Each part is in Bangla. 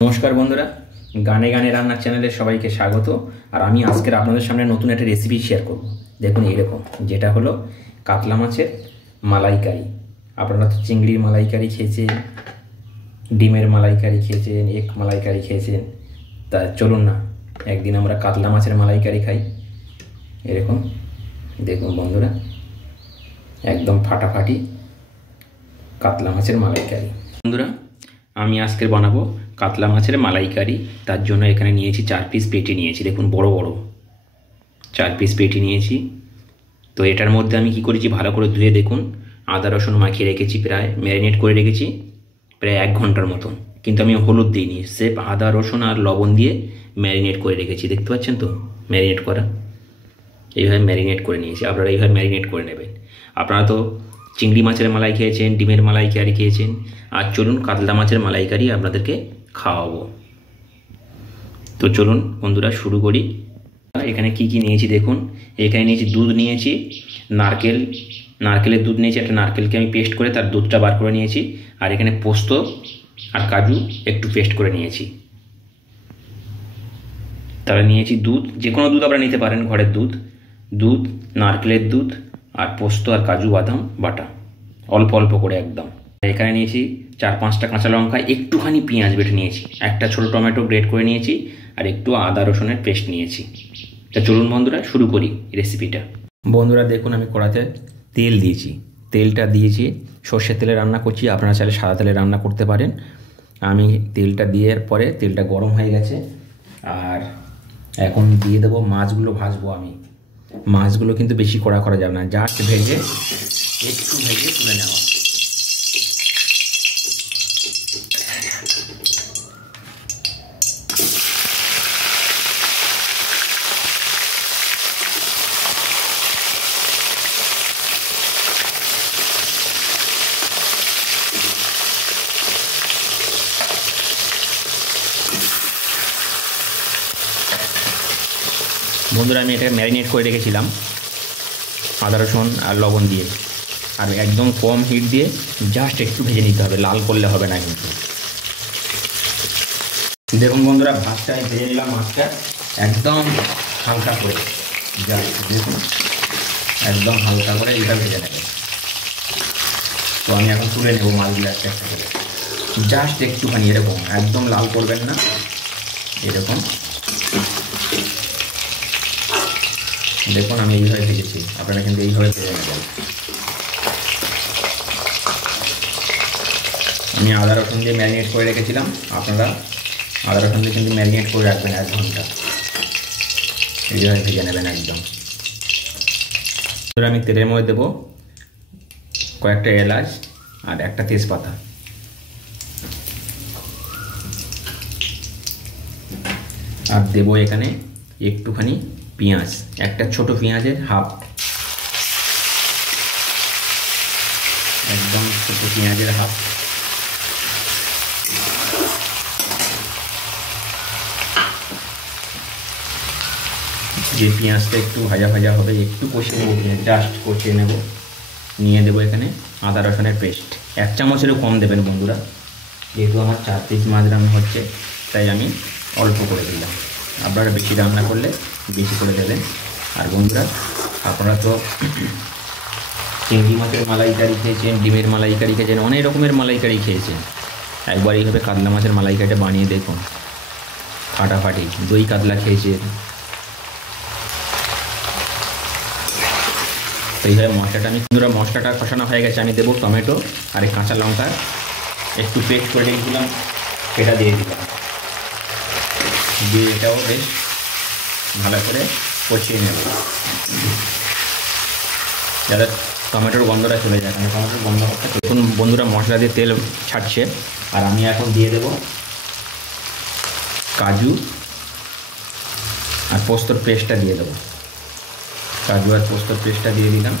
নমস্কার বন্ধুরা, গানে গানে রান্নার চ্যানেলে সবাইকে স্বাগত। আর আমি আজকের আপনাদের সামনে নতুন একটা রেসিপি শেয়ার করব। দেখুন এইরকম, যেটা হলো কাতলা মাছের মালাইকারি। আপনারা তো চিংড়ির মালাইকারি খেয়েছেন, ডিমের মালাইকারি খেয়েছেন, এগ মালাইকারি খেয়েছেন। তা চলুন না একদিন আমরা কাতলা মাছের মালাইকারি খাই। এরকম দেখুন বন্ধুরা, একদম ফাটাফাটি কাতলা মাছের মালাইকারি। বন্ধুরা, আমি আজকে বানাবো কাতলা মাছের মালাইকারি। তার জন্য এখানে নিয়েছি 4 পিস পেটি নিয়েছি। দেখুন বড় বড় 4 পিস পেটি নিয়েছি। তো এটার মধ্যে আমি কি করেছি, ভালো করে ধুয়ে দেখুন আদা রসুন মাখিয়ে রেখেছি, প্রায় ম্যারিনেট করে রেখেছি প্রায় 1 ঘন্টার মতন। কিন্তু আমি হলুদ দিইনি, সেফ আদা রসুন আর লবণ দিয়ে ম্যারিনেট করে রেখেছি। দেখতে পাচ্ছেন তো ম্যারিনেট করা, এইভাবে ম্যারিনেট করে নিয়েছি। আপনারা এইভাবে ম্যারিনেট করে নেবেন। আপনারা তো চিংড়ি মাছের মালাই খেয়েছেন, ডিমের মালাইকারি খেয়েছেন, আর চলুন কাতলা মাছের মালাইকারি আপনাদেরকে খাওয়াবো। তো চলুন বন্ধুরা শুরু করি। এখানে কি কি নিয়েছি দেখুন। এখানে নিয়েছি দুধ, নিয়েছি নারকেলের দুধ নিয়েছি। একটা নারকেলকে আমি পেস্ট করে তার দুধটা বার করে নিয়েছি। আর এখানে পোস্ত আর কাজু একটু পেস্ট করে নিয়েছি। তাহলে নিয়েছি দুধ, যে কোনো দুধ আপনারা নিতে পারেন, ঘরের দুধ, নারকেলের দুধ, আর পোস্ত আর কাজু বাদাম বাটা অল্প অল্প করে একদম। এখানে নিয়েছি 4-5টা কাঁচা লঙ্কা, একটুখানি পেঁয়াজ বেটে নিয়েছি, একটা ছোট টমেটো গ্রেট করে নিয়েছি, আর একটু আদা রসুনের পেস্ট নিয়েছি। তা চলুন বন্ধুরা শুরু করি রেসিপিটা। বন্ধুরা দেখুন, আমি কড়াতে তেল দিয়েছি। তেলটা দিয়েছি, সর্ষের তেলে রান্না করছি, আপনারা চাইলে সাদা তেলে রান্না করতে পারেন। আমি তেলটা দিয়ে পরে তেলটা গরম হয়ে গেছে। আর এখন দিয়ে দেবো মাছগুলো, ভাজবো আমি। মাছগুলো কিন্তু বেশি কড়া করা যাবে না, জাস্ট ভেজে একটু ভেজে তুলে নেওয়া। বন্ধুরা, আমি এটা ম্যারিনেট করে রেখেছিলাম আদা রসুন আর লবণ দিয়ে। আর একদম কম হিট দিয়ে জাস্ট একটু ভেজে নিতে হবে, লাল করলে হবে না কিন্তু। দেখুন বন্ধুরা, ভাতটা ভেজে নিলাম, মাছটা একদম হালকা করে, জাস্ট দেখুন একদম হালকা করে এটা ভেজে নেবে। তো আমি এখন তুলে নেবো মাছগুলো একটা একটা করে, জাস্ট একটুখানি এরকম, একদম লাল করবেন না, এরকম। দেখুন আমি এইভাবে ভেজেছি, আপনারা কিন্তু এইভাবে ভেজে নেবেন। আমি আদা রসুন দিয়ে ম্যারিনেট করে রেখেছিলাম, আপনারা আদা রসুন দিয়ে কিন্তু ম্যারিনেট করে রাখবেন 1 ঘন্টা, এইভাবে ভেজে নেবেন একদম। আমি তেলের মধ্যে দেবো কয়েকটা এলাচ আর একটা তেজপাতা। আর দেবো এখানে একটুখানি পেঁয়াজ, একটা ছোট পেঁয়াজের হাফ, একদম ছোট পেঁয়াজের হাফ। যে পেঁয়াজটা একটু ভাজা ভাজা হবে, একটু কষিয়ে নেবো, জাস্ট কষিয়ে নেব। নিয়ে দেবো এখানে আদা রসুনের পেস্ট, 1 চামচেরও কম দেবেন বন্ধুরা, যেহেতু আমার 4 পিস মাছ রান্না হচ্ছে তাই আমি অল্প করে দিলাম। আপনারা বেশি রান্না করলে বেশি করে দেবেন। আর বন্ধুরা, আপনারা তো চিংড়ি মাছের মালাইকারি খেয়েছেন, ডিমের মালাইকারি খেয়েছেন, অনেক রকমের মালাইকারি খেয়েছেন। একবার এইভাবে কাতলা মাছের মালাইকারিটা বানিয়ে দেখুন, ফাটাফাটি। দই কাতলা খেয়েছেন। তো এইভাবে মশলাটা আমি, বন্ধুরা মশলাটা কষানো হয়ে গেছে, আমি দেবো টমেটো আর এই কাঁচা লঙ্কা একটু পেস্ট করে রেখেছিলাম, সেটা দিয়ে দিলাম। দিয়ে এটাও বেশ ভালো করে কষিয়ে নেব, যাতে টমেটোর গন্ধটা চলে যায়। আমি টমেটোর গন্ধ করতে, দেখুন বন্ধুরা মশলা দিয়ে তেল ছাড়ছে। আর আমি এখন দিয়ে দেব কাজু আর পোস্তর পেস্টটা দিয়ে দেবো। কাজু আর পোস্তর পেস্টটা দিয়ে দিলাম।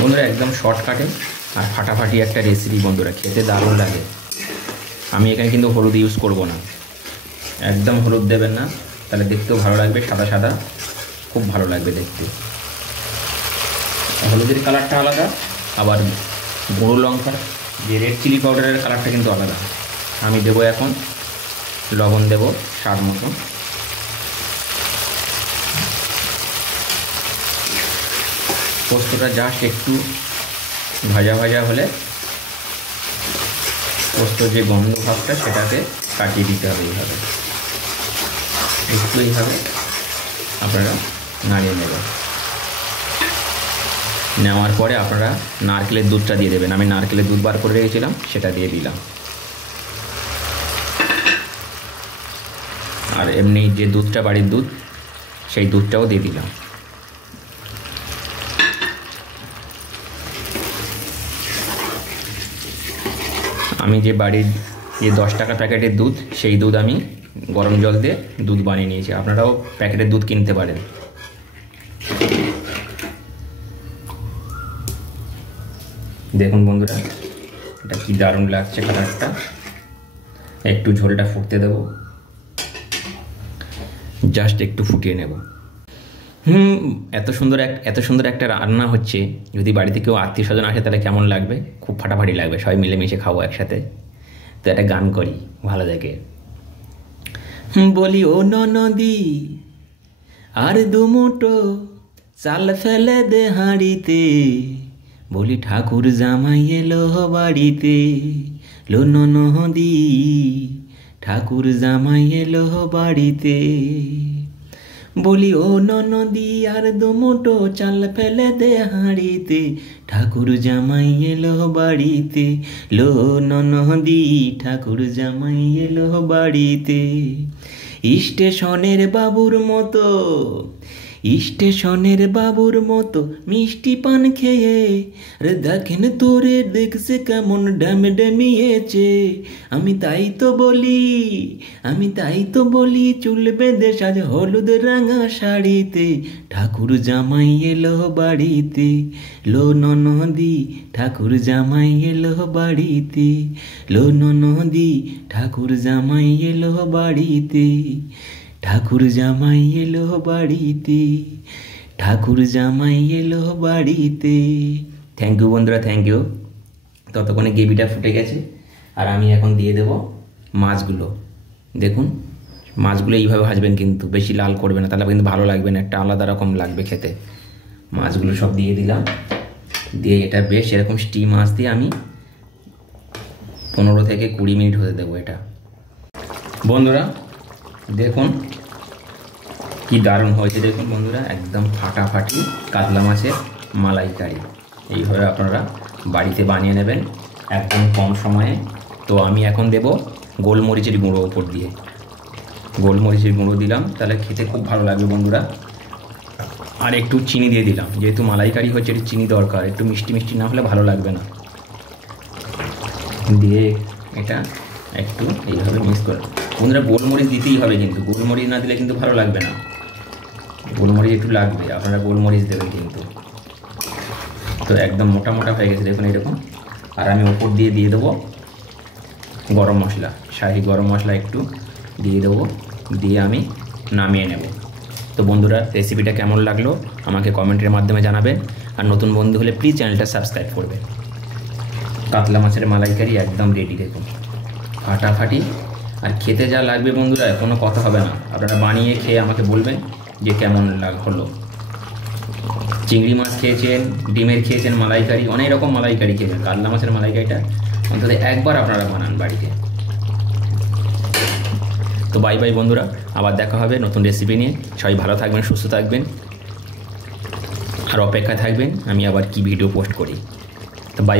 বন্ধুরা একদম শর্টকাটে আর ফাটাফাটি একটা রেসিপি বন্ধুরা, খেতে দারুণ লাগে। আমি এখানে কিন্তু হলুদ ইউজ করব না, একদম হলুদ দেবেন না, তাহলে দেখতেও ভালো লাগবে, সাদা সাদা খুব ভালো লাগবে দেখতে। হলুদের কালারটা আলাদা, আবার গুঁড়ো লঙ্কার যে রেড চিলি পাউডারের কালারটা কিন্তু আলাদা। আমি দেবো এখন লবণ, দেবো স্বাদ মতো। পোস্তটা জাস্ট একটু ভাজা ভাজা হলে পোস্তর যে গন্ধ ভাবটা সেটাকে কাটিয়ে দিতে হবে। এইভাবে আপনারা নাড়িয়ে নেবেন। নেওয়ার পরে আপনারা নারকেলের দুধটা দিয়ে দেবেন। আমি নারকেলের দুধ বার করে রেখেছিলাম, সেটা দিয়ে দিলাম। আর এমনি যে দুধটা, বাড়ির দুধ, সেই দুধটাও দিয়ে দিলাম। আমি যে বাড়ির যে 10 টাকা প্যাকেটের দুধ, সেই দুধ আমি গরম জল দিয়ে দুধ বানিয়ে নিয়েছি। আপনারাও প্যাকেটের দুধ কিনতে পারেন। দেখুন বন্ধুরা, এটা কি দারুণ লাগছে কালারটা। একটু ঝোলটা ফুটতে দেব, জাস্ট একটু ফুটিয়ে নেব। এত সুন্দর একটা রান্না হচ্ছে। যদি বাড়িতে কেউ আত্মীয় স্বজন আসে তাহলে কেমন লাগবে? খুব ফাটাফাটি লাগবে। সবাই মিলেমিশে খাবো একসাথে। তো একটা গান করি ভালো দেখে। বলি ও ননদি, আর দুমুটো চাল ফেলে দে হাঁড়িতে, বলি ঠাকুর জামাই এলো বাড়িতে। লো ননদি, ঠাকুর জামাই এলো বাড়িতে। বলি ও ননদি, আর দুমুটো চাল ফেলে দে হাঁড়িতে, ঠাকুর জামাই এলো বাড়িতে। লো ননদি, ঠাকুর জামাই এলো বাড়িতে। স্টেশনের বাবুর মতো, স্টেশনের বাবুর মতো মিষ্টি পান খেয়ে, রে দেখেন তোরে দেখছে কেমন ড্যামিয়েছে। আমি তাই তো বলি চুল বেঁধে সাজ হলুদ রাঙা শাড়িতে, ঠাকুর জামাই এলো বাড়িতে। লো ননদি, ঠাকুর জামাই এলো বাড়িতে। লো ননদি, ঠাকুর জামাই এলো বাড়িতে। ঠাকুর জামাই এলো বাড়িতে, ঠাকুর জামাই এলো বাড়িতে। থ্যাংক ইউ বন্ধুরা, থ্যাংক ইউ। ততক্ষণে গ্রেভিটা ফুটে গেছে, আর আমি এখন দিয়ে দেব মাছগুলো। দেখুন, মাছগুলো এইভাবে ভাজবেন, কিন্তু বেশি লাল করবে না, তাহলে কিন্তু ভালো লাগবে না, একটা আলাদা রকম লাগবে খেতে। মাছগুলো সব দিয়ে দিলাম, দিয়ে এটা বেশ এরকম স্টিম মাছ দিয়ে আমি 15 থেকে 20 মিনিট হতে দেবো এটা। বন্ধুরা দেখুন কি দারুণ হয়েছে। দেখুন বন্ধুরা, একদম ফাটাফাটি কাতলা মাছের মালাইকারি। এইভাবে আপনারা বাড়িতে বানিয়ে নেবেন একদম কম সময়ে। তো আমি এখন দেব গোলমরিচের গুঁড়ো উপর দিয়ে। গোলমরিচের গুঁড়ো দিলাম, তাহলে খেতে খুব ভালো লাগবে বন্ধুরা। আর একটু চিনি দিয়ে দিলাম, যেহেতু মালাইকারি হচ্ছে একটু চিনি দরকার, একটু মিষ্টি মিষ্টি না হলে ভালো লাগবে না। দিয়ে এটা একটু এইভাবে মিক্স করে বন্ধুরা, গোলমরিচ দিতেই হবে, কিন্তু গোলমরিচ না দিলে কিন্তু ভালো লাগবে না। গোলমরিচ একটু লাগবে, আপনারা গোলমরিচ দেবেন কিন্তু। তো একদম মোটা মোটা হয়ে গেছে দেখুন এরকম। আর আমি ওপর দিয়ে দেবো গরম মশলা, শাহি গরম মশলা একটু দিয়ে দেবো, দিয়ে আমি নামিয়ে নেব। তো বন্ধুরা, রেসিপিটা কেমন লাগলো আমাকে কমেন্টের মাধ্যমে জানাবেন। আর নতুন বন্ধু হলে প্লিজ চ্যানেলটা সাবস্ক্রাইব করবেন। কাতলা মাছের মালাইকারি একদম রেডি, দেখুন ফাটাফাটি। আর খেতে যা লাগবে বন্ধুরা, কোনো কথা হবে না। আপনারা বানিয়ে খেয়ে আমাকে বলবেন যে কেমন হলো। চিংড়ি মাছ খেয়েছেন, ডিমের খেয়েছেন মালাইকারি, অনেক রকম মালাইকারি খেয়েছেন। কাতলা মাছের মালাইকারিটা অন্তত একবার আপনারা বানান বাড়িতে। তো বাই বাই বন্ধুরা, আবার দেখা হবে নতুন রেসিপি নিয়ে। সবাই ভালো থাকবেন, সুস্থ থাকবেন, আর অপেক্ষায় থাকবেন আমি আবার কি ভিডিও পোস্ট করি। তো বাই।